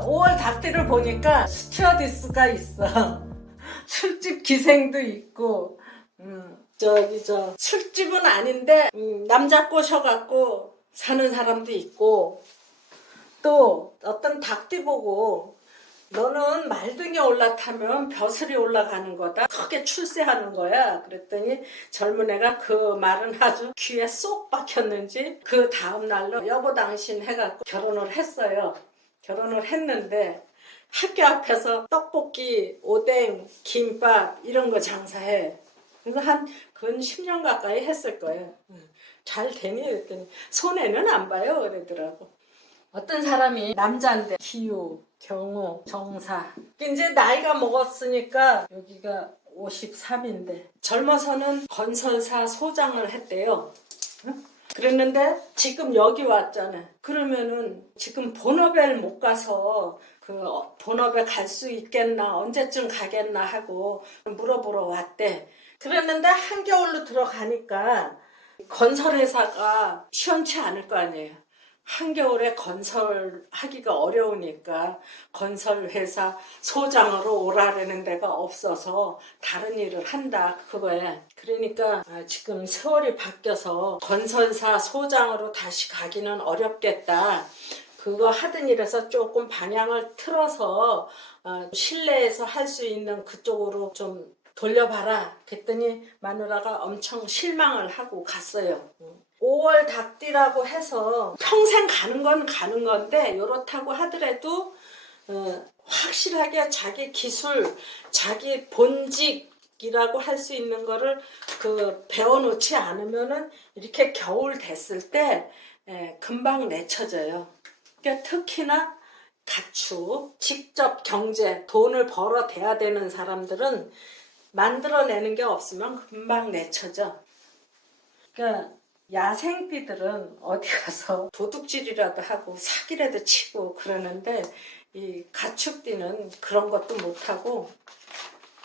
5월 닭띠를 보니까 스튜어디스가 있어. 술집 기생도 있고, 술집은 아닌데, 남자 꼬셔갖고 사는 사람도 있고, 또 어떤 닭띠 보고, 너는 말등에 올라타면 벼슬이 올라가는 거다. 크게 출세하는 거야. 그랬더니 젊은 애가 그 말은 아주 귀에 쏙 박혔는지 그 다음 날로 여보 당신 해갖고 결혼을 했어요. 결혼을 했는데 학교 앞에서 떡볶이, 오뎅, 김밥 이런 거 장사해. 그래서 근 10년 가까이 했을 거예요. 잘 되니? 그랬더니 손해는 안 봐요. 그러더라고. 어떤 사람이 남자인데 기유, 경호, 정사. 이제 나이가 먹었으니까 여기가 53인데 젊어서는 건설사 소장을 했대요. 그랬는데 지금 여기 왔잖아. 그러면은 지금 본업에 못 가서 그 본업에 갈 수 있겠나 언제쯤 가겠나 하고 물어보러 왔대. 그랬는데 한겨울로 들어가니까 건설회사가 시원치 않을 거 아니에요. 한겨울에 건설하기가 어려우니까 건설회사 소장으로 오라라는 데가 없어서 다른 일을 한다 그거에. 그러니까 지금 세월이 바뀌어서 건설사 소장으로 다시 가기는 어렵겠다. 그거 하던 일에서 조금 방향을 틀어서 실내에서 할 수 있는 그쪽으로 좀 돌려봐라. 그랬더니 마누라가 엄청 실망을 하고 갔어요. 5월 닭띠라고 해서 평생 가는 건 가는 건데 요렇다고 하더라도 확실하게 자기 기술, 자기 본직이라고 할 수 있는 거를 배워놓지 않으면은 이렇게 겨울 됐을 때 금방 내쳐져요. 그러니까 특히나 가축, 직접 경제, 돈을 벌어대야 되는 사람들은 만들어내는 게 없으면 금방 내쳐져. 그러니까 야생띠들은 어디 가서 도둑질이라도 하고 사기라도 치고 그러는데 이 가축띠는 그런 것도 못하고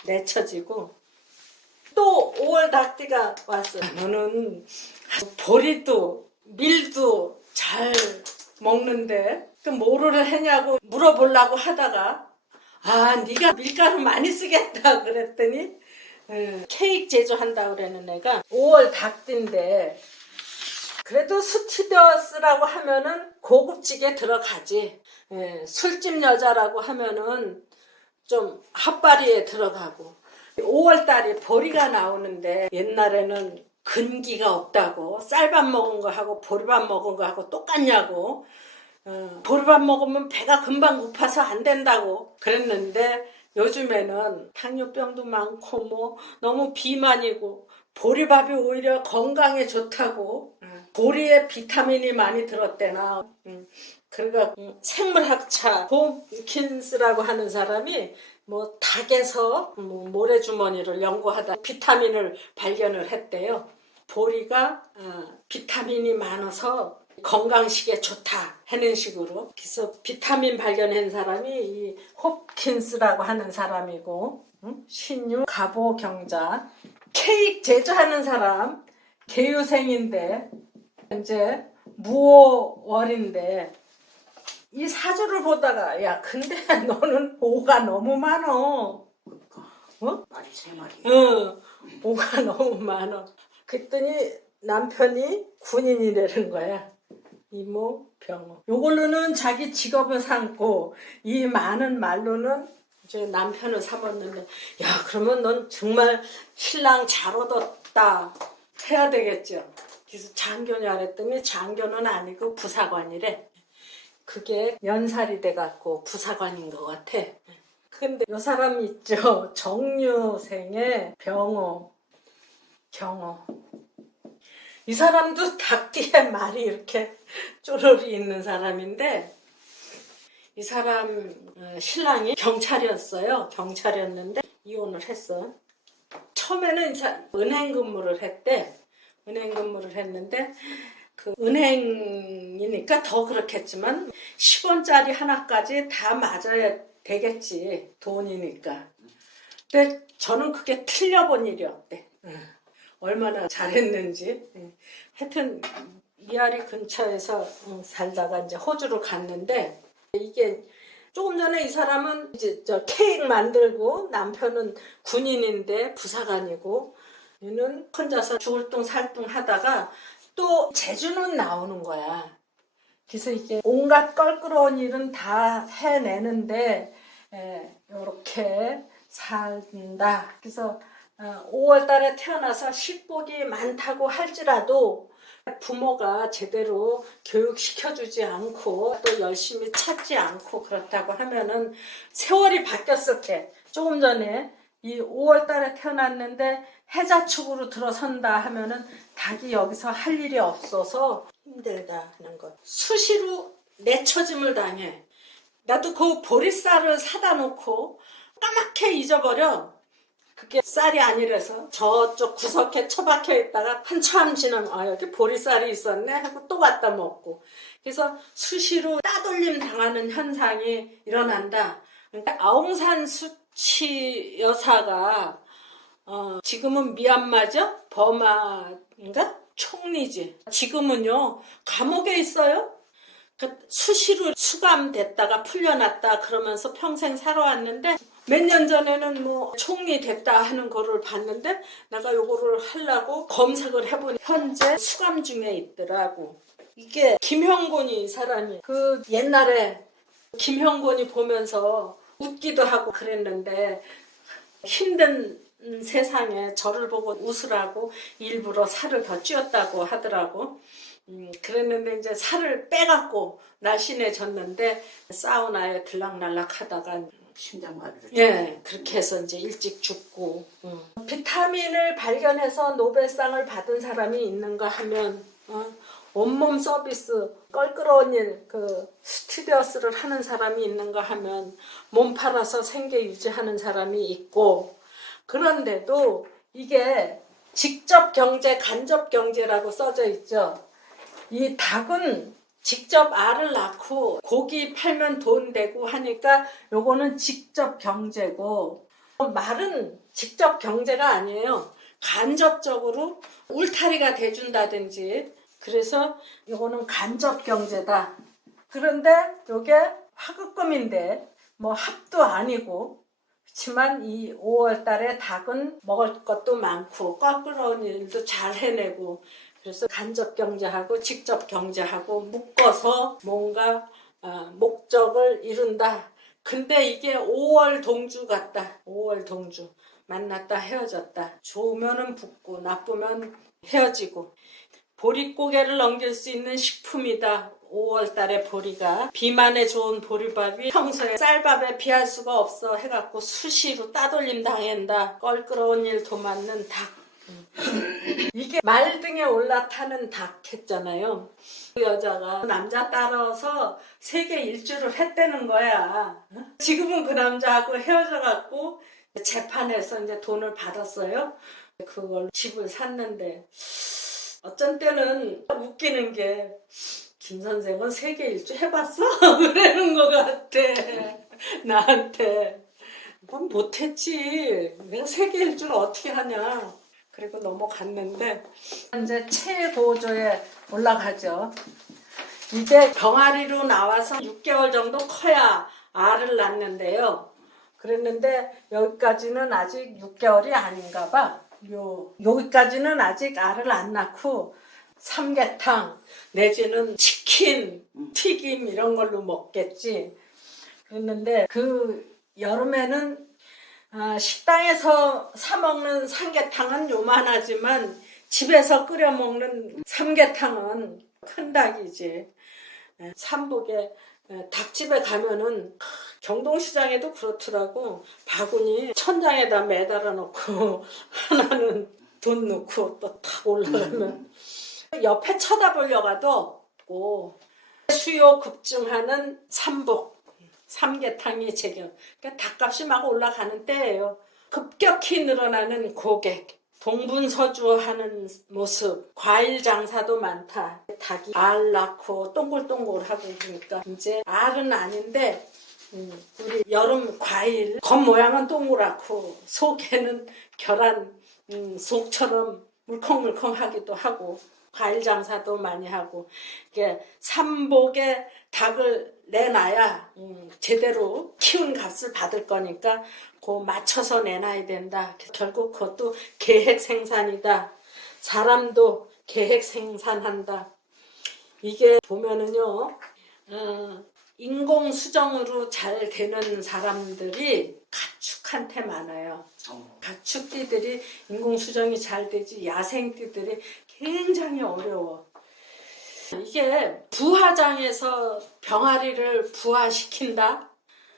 내쳐지고. 또 5월 닭띠가 왔어. 너는 보리도 밀도 잘 먹는데 그 뭐를 했냐고 물어보려고 하다가 네가 밀가루 많이 쓰겠다 그랬더니 케이크 제조한다고 그러는 애가 5월 닭띠인데 그래도 스튜디오스라고 하면은 고급지게 들어가지. 술집 여자라고 하면은 좀 핫바리에 들어가고. 5월달이 보리가 나오는데 옛날에는 근기가 없다고 쌀밥 먹은 거하고 보리밥 먹은 거하고 똑같냐고. 보리밥 먹으면 배가 금방 고파서 안 된다고 그랬는데 요즘에는 당뇨병도 많고 뭐 너무 비만이고 보리밥이 오히려 건강에 좋다고. 보리에 비타민이 많이 들었대나. 그러니까 생물학자 홈킨스라고 하는 사람이 뭐 닭에서 모래주머니를 연구하다 비타민을 발견을 했대요. 보리가 비타민이 많아서 건강식에 좋다 하는 식으로. 그래서 비타민 발견한 사람이 이 홉킨스라고 하는 사람이고, 신유 가보경자. 케이크 제조하는 사람 개유생인데 이제 무오월인데 이 사주를 보다가 야 근데 너는 오가 너무 많어. 말이 세 마리. 오가 너무 많어. 그랬더니 남편이 군인이라는 거야. 이모 병호. 요걸로는 자기 직업을 삼고 이 많은 말로는 이제 남편을 삼았는데 야 그러면 넌 정말 신랑 잘 얻었다 해야 되겠죠. 그래서 장교냐 그랬더니 장교는 아니고 부사관이래. 그게 연살이 돼갖고 부사관인 것 같아. 근데 요 사람 있죠. 정유생의 병호, 경호. 이 사람도 닭띠에 말이 이렇게 쪼르르 있는 사람인데 이 사람 신랑이 경찰이었어요. 경찰이었는데 이혼을 했어. 처음에는 은행 근무를 했대. 은행 근무를 했는데 그 은행이니까 더 그렇겠지만 10원짜리 하나까지 다 맞아야 되겠지. 돈이니까. 근데 저는 그게 틀려본 일이 없대. 얼마나 잘했는지. 하여튼 미아리 근처에서 살다가 이제 호주로 갔는데 이게 조금 전에 이 사람은 이제 저 케이크 만들고 남편은 군인인데 부사관이고 얘는 혼자서 죽을 둥 살 둥 하다가 또 재주는 나오는 거야. 그래서 이게 온갖 껄끄러운 일은 다 해내는데 이렇게 산다. 그래서 5월 달에 태어나서 식복이 많다고 할지라도 부모가 제대로 교육시켜주지 않고 또 열심히 찾지 않고 그렇다고 하면은 세월이 바뀌었을 때 조금 전에 이 5월 달에 태어났는데 해자축으로 들어선다 하면은 닭이 여기서 할 일이 없어서 힘들다 하는 것. 수시로 내처짐을 당해. 나도 그 보리쌀을 사다 놓고 까맣게 잊어버려. 그게 쌀이 아니라서 저쪽 구석에 처박혀 있다가 한참 지나면 여기 보리쌀이 있었네 하고 또 갖다 먹고. 그래서 수시로 따돌림 당하는 현상이 일어난다. 그러니까 아웅산 수치 여사가 지금은 미얀마죠? 버마인가? 총리지. 지금은요 감옥에 있어요. 수시로 수감됐다가 풀려났다 그러면서 평생 살아왔는데 몇 년 전에는 뭐 총리 됐다 하는 거를 봤는데 내가 요거를 하려고 검색을 해보니 현재 수감 중에 있더라고. 이게 김형곤이 이 사람이 그 옛날에 김형곤이 보면서 웃기도 하고 그랬는데 힘든 세상에 저를 보고 웃으라고 일부러 살을 더 찌웠다고 하더라고. 그랬는데 이제 살을 빼갖고 날씬해졌는데 사우나에 들락날락 하다가 심장마비를. 예, 그렇게 해서 이제 일찍 죽고. 비타민을 발견해서 노벨상을 받은 사람이 있는가 하면 온몸 서비스, 껄끄러운 일, 그 스튜디오스를 하는 사람이 있는가 하면 몸 팔아서 생계 유지하는 사람이 있고. 그런데도 이게 직접 경제, 간접 경제라고 써져 있죠. 이 닭은 직접 알을 낳고 고기 팔면 돈 되고 하니까 요거는 직접 경제고, 말은 직접 경제가 아니에요. 간접적으로 울타리가 돼준다든지. 그래서 요거는 간접 경제다. 그런데 요게 화급금인데 뭐 합도 아니고, 그렇지만 이 5월 달에 닭은 먹을 것도 많고 껄끄러운 일도 잘 해내고, 그래서 간접 경제하고 직접 경제하고 묶어서 뭔가 목적을 이룬다. 근데 이게 5월 동주 같다. 5월 동주. 만났다 헤어졌다. 좋으면은 붙고 나쁘면 헤어지고. 보릿고개를 넘길 수 있는 식품이다. 5월 달에 보리가. 비만에 좋은 보리밥이 평소에 쌀밥에 비할 수가 없어 해갖고 수시로 따돌림 당한다. 껄끄러운 일 도맡는 닭. 이게 말등에 올라타는 닭 했잖아요. 그 여자가 남자 따라서 세계 일주를 했다는 거야. 지금은 그 남자하고 헤어져갖고 재판에서 이제 돈을 받았어요. 그걸 집을 샀는데 어쩐 때는 웃기는 게 김 선생은 세계 일주 해봤어? 그러는 것 같아. 나한테. 난 못했지. 내가 세계 일주를 어떻게 하냐. 그리고 넘어갔는데 이제 최고조에 올라가죠. 이제 병아리로 나와서 6개월 정도 커야 알을 낳는데요. 그랬는데 여기까지는 아직 6개월이 아닌가 봐. 여기까지는 아직 알을 안 낳고 삼계탕 내지는 치킨, 튀김 이런 걸로 먹겠지. 그랬는데 그 여름에는 식당에서 사 먹는 삼계탕은 요만하지만 집에서 끓여 먹는 삼계탕은 큰 닭이지. 삼복에 닭집에 가면은 경동시장에도 그렇더라고. 바구니 천장에다 매달아 놓고 하나는 돈 넣고 또 탁 올라가면 옆에 쳐다보려가도 없고. 수요 급증하는 삼복, 삼계탕이 제격. 그러니까 닭값이 막 올라가는 때예요. 급격히 늘어나는 고객, 동분서주하는 모습, 과일 장사도 많다. 닭이 알 낳고 동글동글하고 그러니까 이제 알은 아닌데 우리 여름 과일 겉모양은 동그랗고 속에는 계란 속처럼 물컹물컹하기도 하고 과일 장사도 많이 하고 이게 삼복에 닭을 내놔야 제대로 키운 값을 받을 거니까 그 맞춰서 내놔야 된다. 결국 그것도 계획 생산이다. 사람도 계획 생산한다. 이게 보면은요, 인공 수정으로 잘 되는 사람들이 가축한테 많아요. 가축띠들이 인공 수정이 잘 되지 야생띠들이 굉장히 어려워. 이게 부화장에서 병아리를 부화시킨다.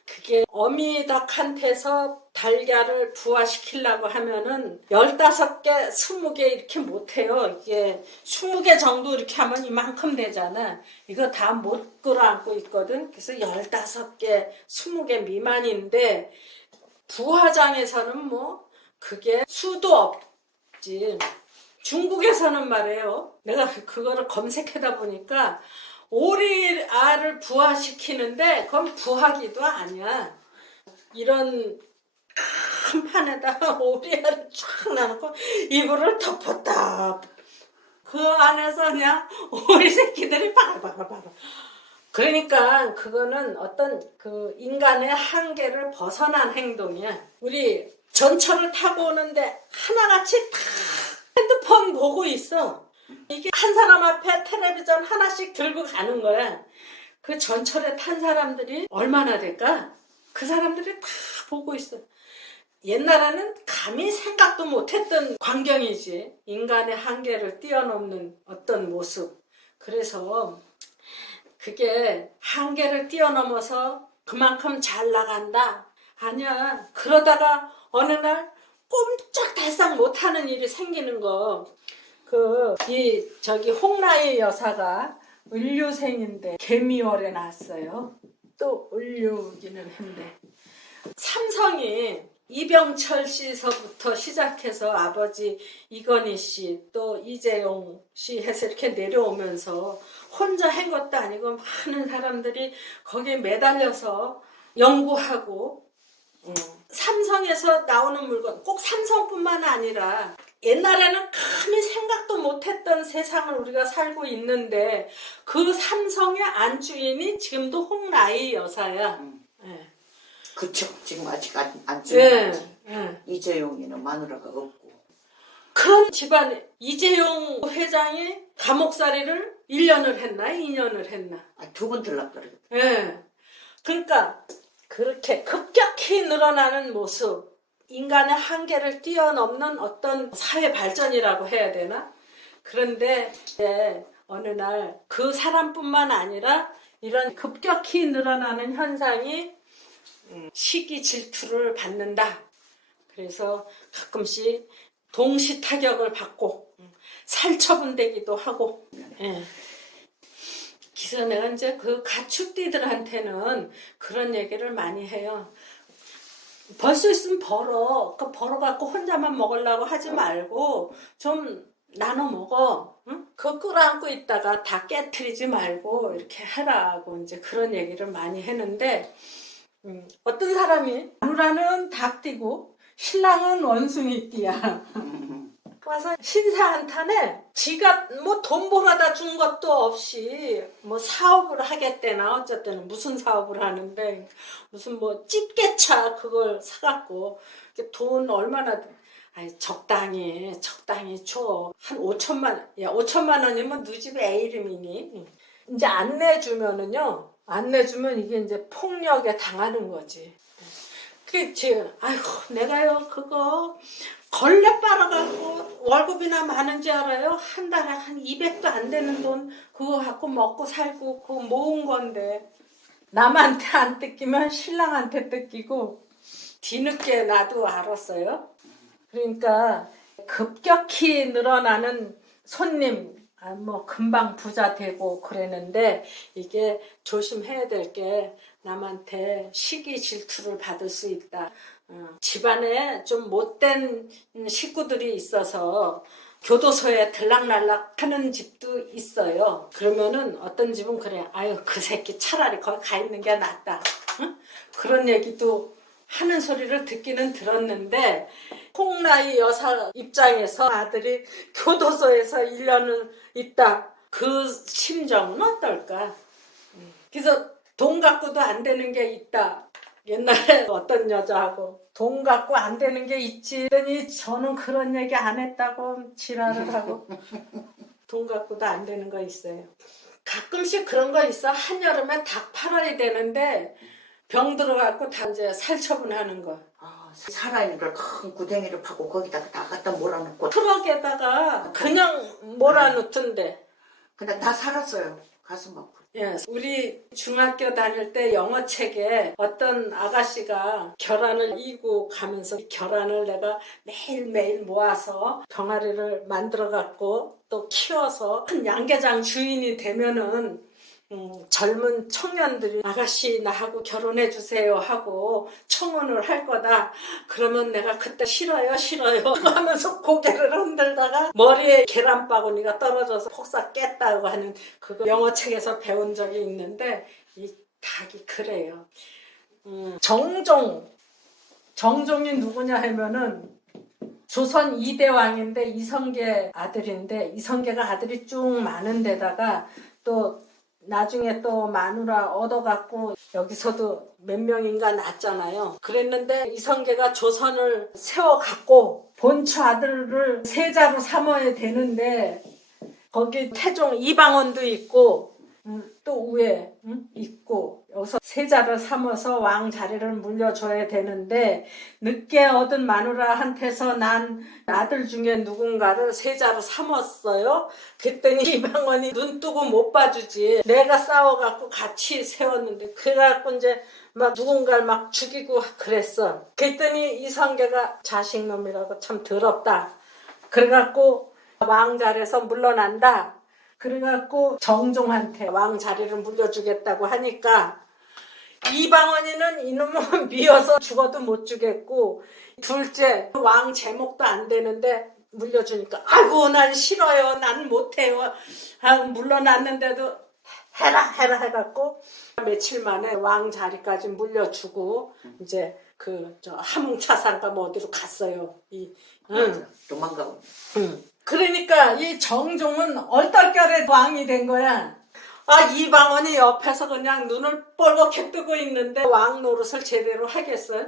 그게 어미닭한테서 달걀을 부화시키려고 하면은 15개, 20개 이렇게 못해요. 이게 20개 정도 이렇게 하면 이만큼 되잖아. 이거 다 못 끌어안고 있거든. 그래서 15개, 20개 미만인데 부화장에서는 뭐 그게 수도 없지. 중국에서는 말이에요. 내가 그거를 검색하다 보니까 오리알을 부화시키는데 그건 부화기도 아니야. 이런 큰 판에다가 오리알을 쫙 놔놓고 이불을 덮었다. 그 안에서 그냥 오리 새끼들이 바글바글바글. 그러니까 그거는 어떤 그 인간의 한계를 벗어난 행동이야. 우리 전철을 타고 오는데 하나같이 다 핸드폰 보고 있어. 이게 한 사람 앞에 텔레비전 하나씩 들고 가는 거야. 그 전철에 탄 사람들이 얼마나 될까? 그 사람들이 다 보고 있어. 옛날에는 감히 생각도 못했던 광경이지. 인간의 한계를 뛰어넘는 어떤 모습. 그래서 그게 한계를 뛰어넘어서 그만큼 잘 나간다. 아니야. 그러다가 어느 날 꼼짝달싹 못하는 일이 생기는 거. 홍라의 여사가 을류생인데 개미월에 낳았어요. 또 을류기는 한데. 삼성이 이병철 씨서부터 시작해서 아버지 이건희 씨, 또 이재용 씨 해서 이렇게 내려오면서 혼자 한 것도 아니고 많은 사람들이 거기에 매달려서 연구하고 삼성에서 나오는 물건, 꼭 삼성뿐만 아니라 옛날에는 감히 생각도 못했던 세상을 우리가 살고 있는데 그 삼성의 안주인이 지금도 홍라이 여사야. 네. 그쵸. 지금 아직 안 네. 죽었지. 이재용이는 마누라가 없고. 그런 집안에 이재용 회장이 감옥살이를 1년을 했나 2년을 했나. 2번 들락거렸다. 예. 그러니까 그렇게 급격히 늘어나는 모습, 인간의 한계를 뛰어넘는 어떤 사회 발전이라고 해야 되나? 그런데 어느 날 그 사람뿐만 아니라 이런 급격히 늘어나는 현상이 시기 질투를 받는다. 그래서 가끔씩 동시 타격을 받고 살처분되기도 하고. 예. 그래서 내가 이제 그 가축띠들한테는 그런 얘기를 많이 해요. 벌 수 있으면 벌어. 벌어갖고 혼자만 먹으려고 하지 말고 좀 나눠 먹어. 응? 그거 끌어안고 있다가 다 깨트리지 말고 이렇게 하라고 이제 그런 얘기를 많이 했는데 어떤 사람이 마누라는 닭띠고 신랑은 원숭이띠야. 와서 신사한탄에 지가 뭐 돈 벌어다 준 것도 없이 뭐 사업을 하겠대나 어쨌든 무슨 사업을 하는데 무슨 뭐 집게차 그걸 사갖고 돈 얼마나 적당히 줘. 한 5천만, 야 5천만 원이면 너 집 애 이름이니? 이제 안 내주면은요. 안 내주면 이게 이제 폭력에 당하는 거지. 그치. 아이고, 내가요, 그거, 걸레 빨아갖고 월급이나 많은지 알아요? 한 달에 한 200도 안 되는 돈, 그거 갖고 먹고 살고, 그거 모은 건데. 남한테 안 뜯기면 신랑한테 뜯기고, 뒤늦게 나도 알았어요. 그러니까, 급격히 늘어나는 손님, 뭐 금방 부자 되고 그랬는데 이게 조심해야 될 게 남한테 시기 질투를 받을 수 있다. 집안에 좀 못된 식구들이 있어서 교도소에 들락날락 하는 집도 있어요. 그러면은 어떤 집은 그래. 아유 그 새끼 차라리 거기 가 있는 게 낫다. 응? 그런 얘기도 하는 소리를 듣기는 들었는데 홍나이 여사 입장에서 아들이 교도소에서 1년을 있다. 그 심정은 어떨까? 그래서 돈 갖고도 안 되는 게 있다. 옛날에 어떤 여자하고 돈 갖고 안 되는 게 있지. 그러니 저는 그런 얘기 안 했다고 지랄을 하고 돈 갖고도 안 되는 거 있어요. 가끔씩 그런 거 있어. 한여름에 닭 팔아야 되는데 병 들어갖고 다 이제 살처분하는 거. 살아있는 걸 큰 구덩이를 파고 거기다가 다 갖다 몰아넣고 트럭에다가 그냥 몰아놓던데. 근데 다 살았어요. 가슴 아프고. 예, 우리 중학교 다닐 때 영어책에 어떤 아가씨가 결혼을 이고 가면서 이 결혼을 내가 매일매일 모아서 병아리를 만들어갖고 또 키워서 큰 양계장 주인이 되면은 젊은 청년들이 아가씨 나하고 결혼해 주세요 하고 청혼을 할 거다. 그러면 내가 그때 싫어요 하면서 고개를 흔들다가 머리에 계란바구니가 떨어져서 폭삭 깼다고 하는 그거 영어책에서 배운 적이 있는데 이 닭이 그래요. 정종이 누구냐 하면은 조선 2대 왕인데 이성계 아들인데 이성계가 아들이 쭉 많은 데다가 또 나중에 또 마누라 얻어갖고 여기서도 몇 명인가 낳았잖아요. 그랬는데 이성계가 조선을 세워갖고 본처 아들을 세자로 삼아야 되는데 거기 태종 이방원도 있고 또 위에 있고 여기서 세자를 삼아서 왕 자리를 물려줘야 되는데 늦게 얻은 마누라한테서 난 아들 중에 누군가를 세자로 삼았어요. 그랬더니 이방원이 눈 뜨고 못 봐주지. 내가 싸워갖고 같이 세웠는데 그래갖고 이제 막 누군가를 막 죽이고 그랬어. 그랬더니 이성계가 자식놈이라고 참 더럽다. 그래갖고 왕 자리에서 물러난다. 그래갖고 정종한테 왕 자리를 물려주겠다고 하니까 이방원이는 이놈은 미워서 죽어도 못 주겠고 둘째 왕 제목도 안 되는데 물려주니까 아이고 난 싫어요. 난 못해요. 물러났는데도 해라 해갖고 며칠 만에 왕 자리까지 물려주고 이제 함흥차상가 뭐 어디로 갔어요. 도망가고. 그러니까 이 정종은 얼떨결에 왕이 된 거야. 이방원이 옆에서 그냥 눈을 뻘겋게 뜨고 있는데 왕 노릇을 제대로 하겠어요?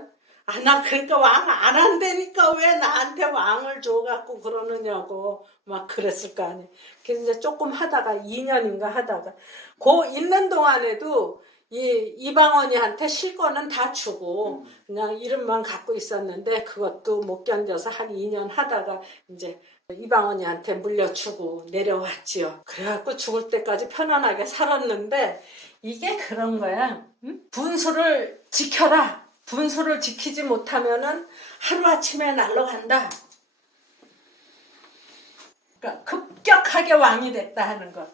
나 그러니까 왕 안 한다니까 왜 나한테 왕을 줘갖고 그러느냐고 막 그랬을 거 아니에요. 그래서 이제 조금 하다가 2년인가 하다가 그 있는 동안에도 이방원이한테 실권은 다 주고 그냥 이름만 갖고 있었는데 그것도 못 견뎌서 한 2년 하다가 이제 이방원이한테 물려주고 내려왔지요. 그래갖고 죽을 때까지 편안하게 살았는데 이게 그런 거야. 분수를 지켜라. 분수를 지키지 못하면은 하루아침에 날아간다. 그러니까 급격하게 왕이 됐다 하는 거.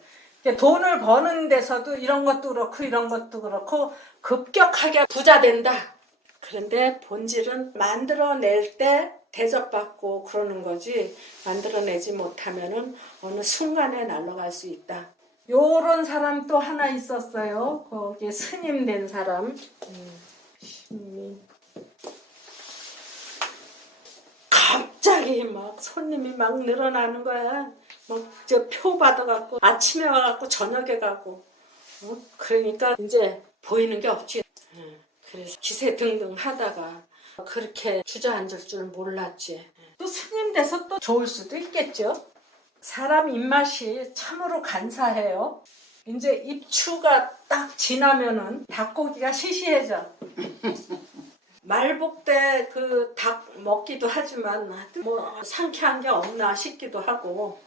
돈을 버는 데서도 이런 것도 그렇고 이런 것도 그렇고 급격하게 부자 된다. 그런데 본질은 만들어낼 때 대접받고 그러는 거지 만들어내지 못하면은 어느 순간에 날아갈 수 있다. 요런 사람 또 하나 있었어요. 거기 스님 된 사람. 갑자기 막 손님이 막 늘어나는 거야. 막 저 표 받아갖고 아침에 와갖고 저녁에 가고. 그러니까 이제 보이는 게 없지. 그래서 기세 등등 하다가 그렇게 주저앉을 줄 몰랐지. 또 스님 돼서 또 좋을 수도 있겠죠. 사람 입맛이 참으로 간사해요. 이제 입추가 딱 지나면은 닭고기가 시시해져. 말복 때 그 닭 먹기도 하지만 뭐 상쾌한 게 없나 싶기도 하고.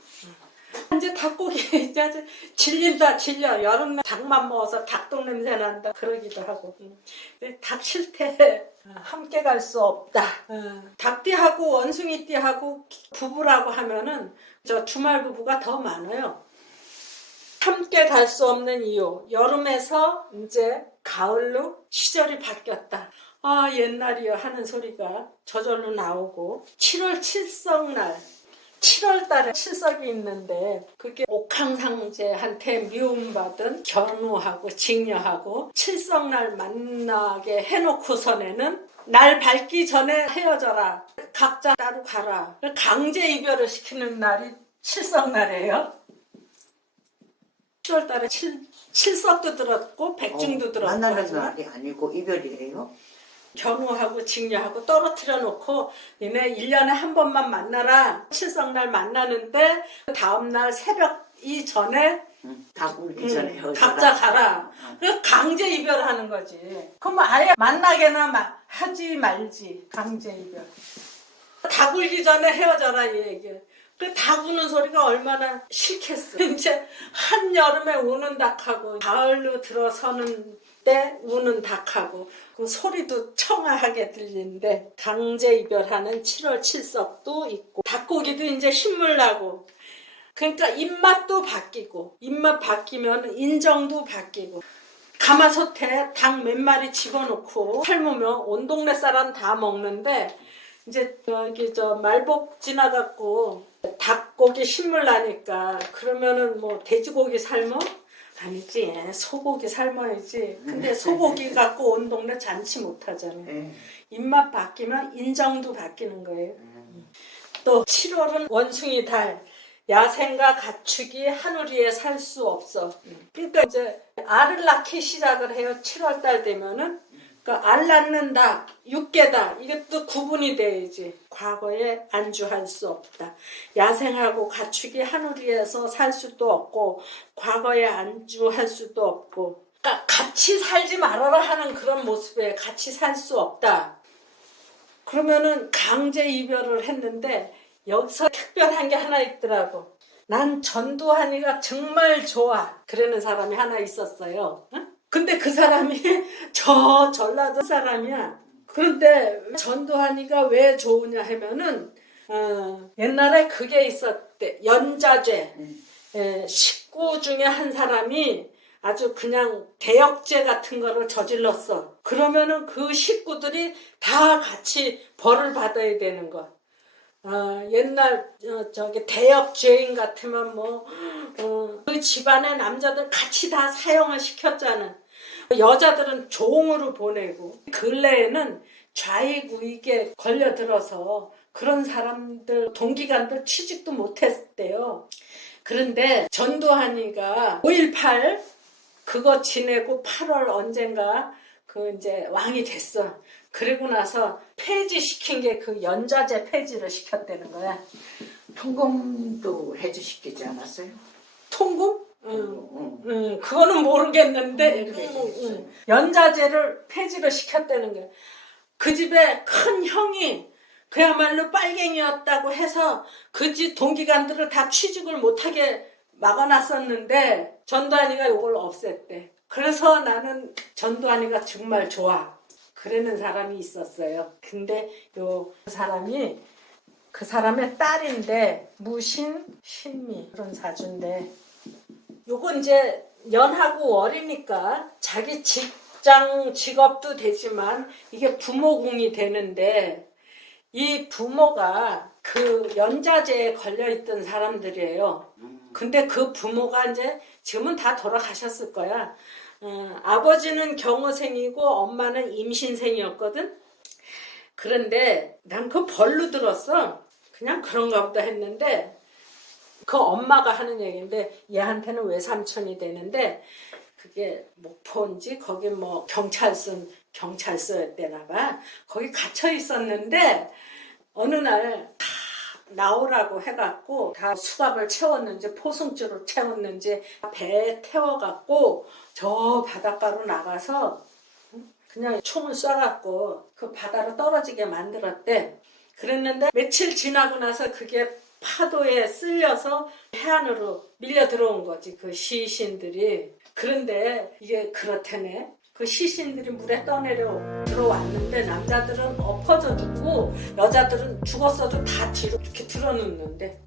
이제 닭고기 이제 질려. 여름에 닭만 먹어서 닭똥 냄새 난다 그러기도 하고. 닭 싫대. 함께 갈 수 없다. 닭띠하고 원숭이띠하고 부부라고 하면은 저 주말 부부가 더 많아요. 함께 갈 수 없는 이유. 여름에서 이제 가을로 시절이 바뀌었다. 옛날이요 하는 소리가 저절로 나오고 7월 칠성날 7월 달에 칠석이 있는데 그게 옥황상제한테 미움받은 견우하고 직녀하고 칠석날 만나게 해놓고서는 날 밝기 전에 헤어져라. 각자 따로 가라. 강제 이별을 시키는 날이 칠석날이에요. 7월 달에 칠석도 들었고 백중도 들었고 만나는 하지만 날이 아니고 이별이에요? 견우하고 직녀하고 떨어뜨려 놓고 니네 1년에 한 번만 만나라. 칠석날 만나는데 다음날 새벽 이전에 다 울기 전에 헤어져라. 각자 가라. 그래서 강제 이별하는 거지. 그럼 아예 만나게나 하지 말지. 강제 이별. 다 굴기 전에 헤어져라 이 얘기야. 그 닭우는 소리가 얼마나 싫겠어. 이제 한여름에 우는 닭하고 가을로 들어서는 때 우는 닭하고 그 소리도 청아하게 들리는데 강제 이별하는 7월 칠석도 있고 닭고기도 이제 신물 나고 그러니까 입맛도 바뀌고 입맛 바뀌면 인정도 바뀌고 가마솥에 닭 몇 마리 집어넣고 삶으면 온 동네 사람 다 먹는데 이제 여기 말복 지나갖고 닭고기 신물 나니까 그러면은 뭐 돼지고기 삶어? 아니지 소고기 삶아야지. 근데 소고기 갖고 온 동네 잔치 못하잖아요. 입맛 바뀌면 인정도 바뀌는 거예요. 또 7월은 원숭이 달. 야생과 가축이 하늘위에 살 수 없어. 그러니까 이제 알을 낳기 시작을 해요. 7월 달 되면은. 그러니까 알 낳는 닭, 육개다. 이것도 구분이 돼야지. 과거에 안주할 수 없다. 야생하고 가축이 하늘 위에서 살 수도 없고 과거에 안주할 수도 없고 그러니까 같이 살지 말아라 하는 그런 모습에 같이 살 수 없다. 그러면은 강제 이별을 했는데 여기서 특별한 게 하나 있더라고. 난 전두환이가 정말 좋아. 그러는 사람이 하나 있었어요. 응? 근데 그 사람이 저 전라도 사람이야. 그런데 전두환이가 왜 좋으냐 하면은 옛날에 그게 있었대. 연자죄. 식구 중에 한 사람이 아주 그냥 대역죄 같은 거를 저질렀어. 그러면은 그 식구들이 다 같이 벌을 받아야 되는 거. 옛날 저기 대역죄인 같으면 그 집안의 남자들 같이 다 사형을 시켰잖아. 여자들은 종으로 보내고 근래에는 좌익우익에 걸려들어서 그런 사람들 동기간들 취직도 못했대요. 그런데 전두환이가 5.18 그거 지내고 8월 언젠가 그 이제 왕이 됐어. 그리고 나서 폐지시킨 게 그 연자제 폐지를 시켰다는 거야. 통금도 해주시키지 않았어요? 통금? 응. 그거는 모르겠는데 연자제를 폐지를 시켰다는 거야. 그 집에 큰 형이 그야말로 빨갱이였다고 해서 그 집 동기간들을 다 취직을 못하게 막아놨었는데 전두환이가 이걸 없앴대. 그래서 나는 전두환이가 정말 좋아. 그러는 사람이 있었어요. 근데 사람이 그 사람의 딸인데 무신, 신미 그런 사주인데 요거 이제 연하고 어리니까 자기 직업도 되지만 이게 부모궁이 되는데 이 부모가 그 연자제에 걸려있던 사람들이에요. 근데 그 부모가 이제 지금은 다 돌아가셨을 거야. 아버지는 경호생이고 엄마는 임신생이었거든. 그런데 난 그 벌로 들었어. 그냥 그런가 보다 했는데 그 엄마가 하는 얘기인데 얘한테는 외삼촌이 되는데 그게 목포인지 거기 뭐 경찰서였대나 봐. 거기 갇혀 있었는데 어느 날 다 나오라고 해갖고 다 수갑을 채웠는지 포승줄을 채웠는지 배에 태워갖고 저 바닷가로 나가서 그냥 총을 쏴갖고 그 바다로 떨어지게 만들었대. 그랬는데 며칠 지나고 나서 그게 파도에 쓸려서 해안으로 밀려 들어온 거지 그 시신들이. 그런데 이게 그렇다네. 그 시신들이 물에 떠내려 들어왔는데 남자들은 엎어져 죽고 여자들은 죽었어도 다 뒤로 이렇게 들어눕는데